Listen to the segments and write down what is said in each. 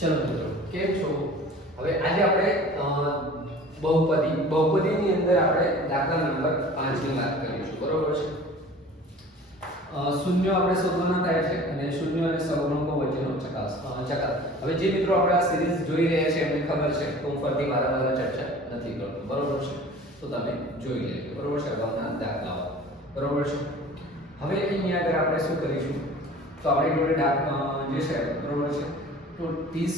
ચલો મિત્રો, કેમ છો? હવે આજે આપણે બહુપદીની અંદર આપણે દાખલા નંબર 5 ની વાત કરીશું, બરોબર છે? શૂન્યો આપણે શોધવાના થાય છે અને શૂન્યો અને સહગુણકો વચ્ચેનો ચકાસ. હવે જે મિત્રો આપણે આ સિરીઝ જોઈ રહ્યા છે એમને ખબર છે તો હું ફરીથી વારંવાર ચર્ચા નથી કરતો, બરોબર છે? તો તમે જોઈ લેજો, બરોબર છે, અગાઉના દાખલાઓ, બરોબર છે? હવે અહીંયા આગળ આપણે શું કરીશું, તો આપણે જોડે જે છે, બરોબર છે, તો t² -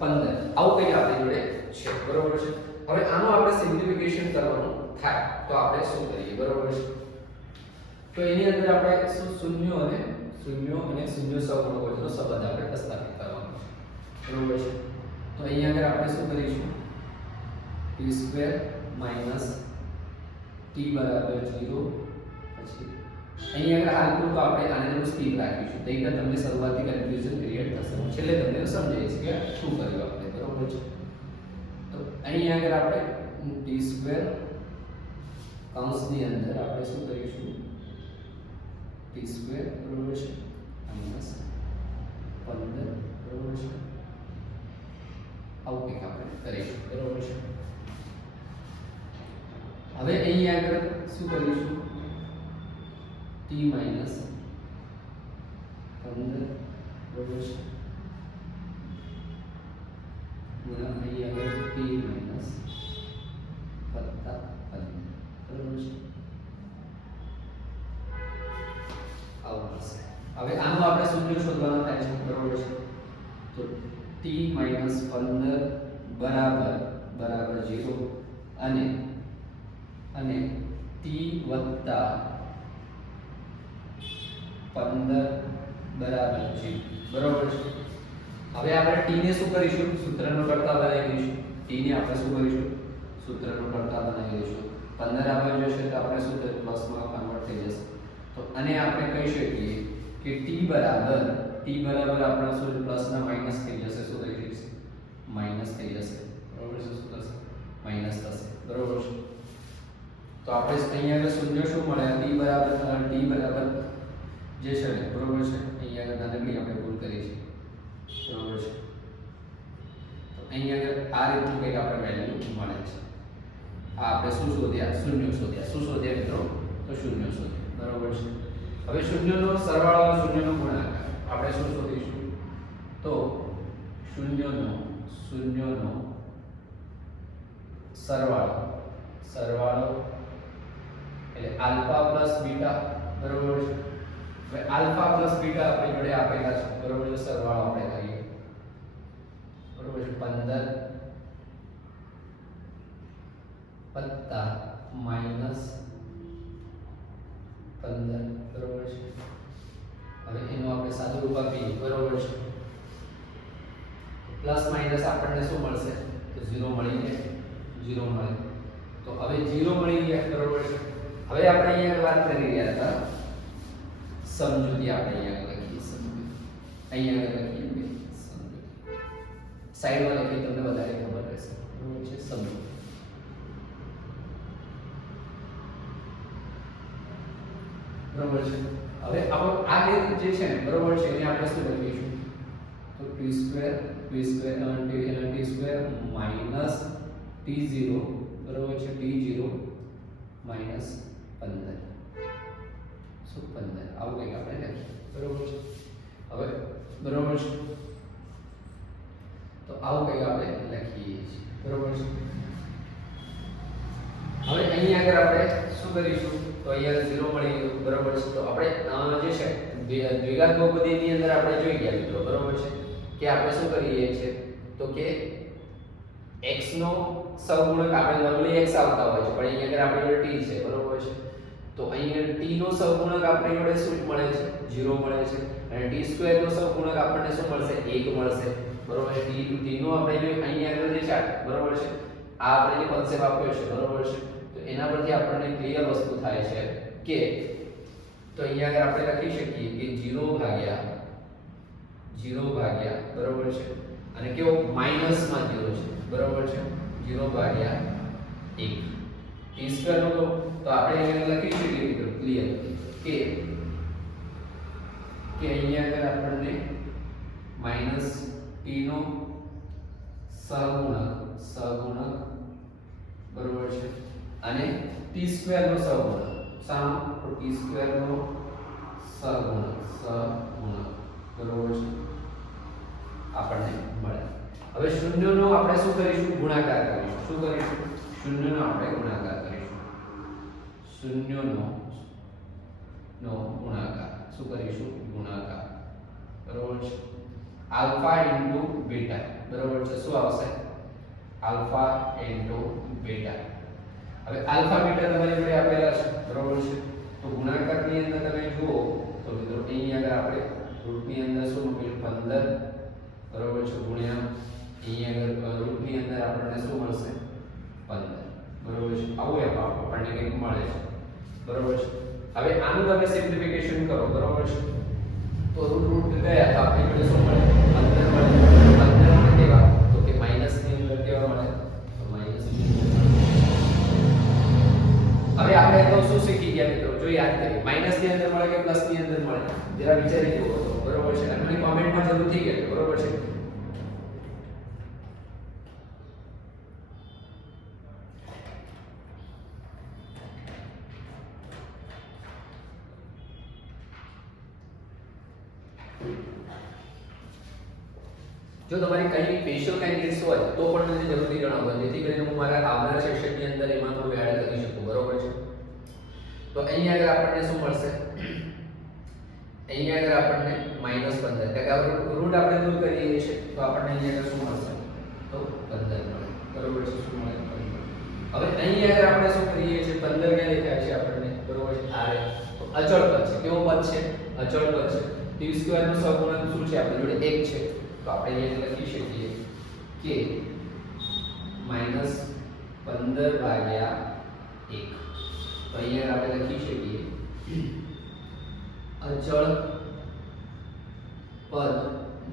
15 આવું કંઈ આપણી જોડે છે, બરોબર છે? હવે આનું આપણે સિમ્પ્લિફિકેશન કરવાનું થાય તો આપણે શું કરીએ, બરોબર છે? તો એની અંદર આપણે શૂન્યો અને શૂન્યો સહગુણકો વચ્ચેનો સંબંધ આપણે પ્રસ્થાપિત કરવાનો છે, બરોબર છે? તો અહીંયા આગળ આપણે શું કરીશું, t² - t = 0. પછી અહીંયા આગળ હાલ તો આપણે આને થોડું સ્પીડ રાખીશું, તો એકદમ તમને શરૂઆતથી કન્ફ્યુઝન ક્રિએટ થશે, છેલ્લે તમને સમજાવીશ કે શું કર્યું આપણે, બરોબર છે? તો અહીંયા આગળ આપણે t² કૌંસની અંદર આપણે શું કરીશું, t², બરોબર છે, -15, બરોબર છે, આવું કંઈક આપણે કરીશું, બરોબર છે? હવે અહીંયા આગળ શું કરીશું, t - 15, બરોબર છે, અહીંયા આગળ t - વત્તા 15, બરોબર છે, આવું હશે. હવે આનું આપણે શૂન્ય શોધવાનું થાય છે, બરોબર છે? તો t - 15 બરાબર 0 અને t વત્તા 15 બરાબર 0, બરોબર છે? હવે આપણે t ને શું કરીશું, સૂત્રનો કરતા બનાવી દઈશું. t ને આપણે શું કરીશું, સૂત્રનો કરતા બનાવી દઈશું. 15 આવી જશે તો આપણે શું થશે, પ્લસમાં કન્વર્ટ થઈ જશે. તો આને આપણે કહી શકીએ કે t બરાબર આપણે શું પ્લસના માઈનસ થઈ જશે, શું થઈ જશે, માઈનસ થઈ જશે, બરોબર છે? શું થશે, માઈનસ થશે, બરોબર છે? તો આપણે અહીંયા આગળ શૂન્ય શું મળે, t બરાબર જે છે, બરોબર છે, અહીંયા આગળ નાનકડી આપણે ભૂલ કરી છે, બરોબર છે? તો અહીંયા આગળ આ રીતનું કંઈક આપણે વેલ્યુ મળે છે. આ આપણે શું શોધ્યા, શૂન્ય શોધ્યા. શું શોધ્યા મિત્રો, તો શૂન્ય શોધ્યા, બરોબર છે? હવે શૂન્યનો સરવાળો, શૂન્યનો ગુણાકાર આપણે શું શોધીશું, તો શૂન્યનો સરવાળો એટલે આલ્ફા પ્લસ બીટા, બરોબર છે? હવે આલ્ફા પ્લસ બીટા આપણી જોડે આપેલા છે, બરોબર છે? સરવાળો આપણે કરીએ, બરોબર છે? 15 વત્તા -15, બરોબર છે? હવે એનું આપણે સાદું રૂપ આપીએ, બરોબર છે? પ્લસ માઈનસ આપણને શું મળશે, તો 0 મળી જાય, 0 મળે. તો હવે 0 મળી ગયા, બરોબર છે? હવે આપણે અહીંયા વાત કરી રહ્યા હતા સમજૂતી, આપણે અહીંયા લખીએ સમજૂતી, અહીંયા લખીએ સમજૂતી, સાઈડમાં લખીએ તમને વધારે ખબર રહેશે, બરોબર છે? સમજૂતી, બરોબર છે? હવે આપણો આ જે છે ને, બરોબર છે, એને આપણે શું લખીશું, તો t² minus t0, બરોબર છે, t0 minus 15, શું 15 આવું કંઈક આપણે લખીએ, બરોબર છે? હવે બરોબર છે, તો આવું કંઈક આપણે લખીએ છીએ, બરોબર છે? હવે અહીં આગળ આપણે શું કરીશું, તો અહીંયા 0 મળી ગયું, બરોબર છે? તો આપણે જે છે દ્વિઘાત બહુપદીની અંદર આપણે જોઈ ગયા મિત્રો, બરોબર છે, કે આપણે શું કરીએ છીએ, તો કે x નો સહગુણક આપણે નોર્મલી x આવતા હોય છે, પણ અહીંયા આગળ આપણી જોડે t છે, બરોબર છે? તો અહીંયા t નો સહગુણક આપણી જોડે શું મળે છે, 0 મળે છે, અને t² નો સહગુણક આપણને શું મળશે, 1 મળશે, બરોબર છે? t નો આપણે જો અહીંયા આગળ જે છે, બરોબર છે, આ આપણે જે કોન્સેપ્ટ આપ્યો છે, બરોબર છે? તો એના પરથી આપણને ક્લિયર વસ્તુ થાય છે કે તો અહીંયા આગળ આપણે લખી શકીએ કે 0 ભાગ્યા, બરોબર છે, અને કેવો માઈનસમાં 0 છે, બરોબર છે, 0 ભાગ્યા 1 t² નો તો આપણે અહીંયા લખી શકીએ મિત્રો ક્લિયર કે અહીંયા આગળ આપણને -1 t નો સહગુણક બરોબર છે અને t² નો સહગુણક સાનો તો t² નો સહગુણક બરોબર છે આપણને મળે. હવે શૂન્યનો આપણે શું કરીશું ગુણાકાર કરીશું. શું કરીશું શૂન્યનો આપણે ગુણાકાર કરીશું. શૂન્યનો ગુણાકાર શું કરીશું ગુણાકાર બરોબર છે આલ્ફા ઇન્ટુ બીટા બરોબર છે શું આવશે આલ્ફા ઇન્ટુ બીટા. હવે આલ્ફા બીટા તમારી જોડે આપેલા છે બરોબર છે તો ગુણાકારની અંદર તમે જુઓ તો મિત્રો અહીં આગળ આપણે રૂટની અંદર શું મૂકીશું 15 બરોબર છે ગુણ્યા અહીં આગળ રૂટની અંદર આપણને શું મળશે 15 બરોબર છે આવું આપણને કંઈક મળે છે બરોબર છે. હવે આનું તમે સિમ્પ્લિફિકેશન કરો બરોબર છે તો રૂટ ગયા તો આપણે જોડે શું મળે 15 મળે. 15 માં કેવા તો કે માઈનસ ની અંદર કેવા મળે તો માઈનસ ની અંદર. હવે આપણે તો શું શીખી ગયા મિત્રો જો યાદ કરીએ માઈનસ ની અંદર મળે કે પ્લસ ની અંદર મળે જરા વિચારી જુઓ તો બરોબર છે અને મને કોમેન્ટમાં જરૂરથી કહેજો બરોબર છે. જો તમારી કઈ સ્પેશિયલ કેન્ડિડેટ્સ હોય તો પણ મને જરૂરથી જણાવજો જેથી કરીને હું મારા આવનારા સેશનની અંદર એમાં થોડું એડ કરી શકું બરોબર છે. તો અહીં આગળ આપણને શું મળશે અહીં આગળ આપણને -15 કે રૂટ આપણે દૂર કરીએ છીએ તો આપણને અહીં આગળ શું મળશે તો 15 મળે બરોબર છે શું મળે 15. હવે અહીં આગળ આપણે શું કરીએ છીએ 15 ક્યાં દેખાય છે આપણને બરોબર છે આ તો અચળ પદ છે કેવો પદ છે અચળ પદ છે t² નો સહગુણક શું છે આપણી જોડે 1 છે તો આપણે અહીંયા લખી શકીએ કે -15 ભાગ્યા 1 તો અહીંયા આપણે લખી શકીએ અચળ પદ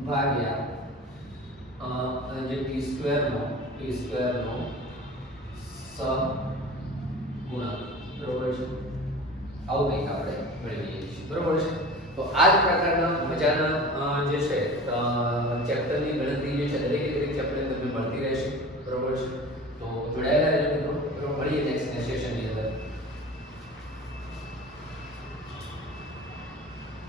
ભાગ્યા જે t² નો સહગુણક બરોબર છે આવું કંઈક આપણે મેળવીએ છીએ બરોબર છે. તો આ જ પ્રકારના મજાના જે છે ચેપ્ટરની ગણતરી જે છે દરેક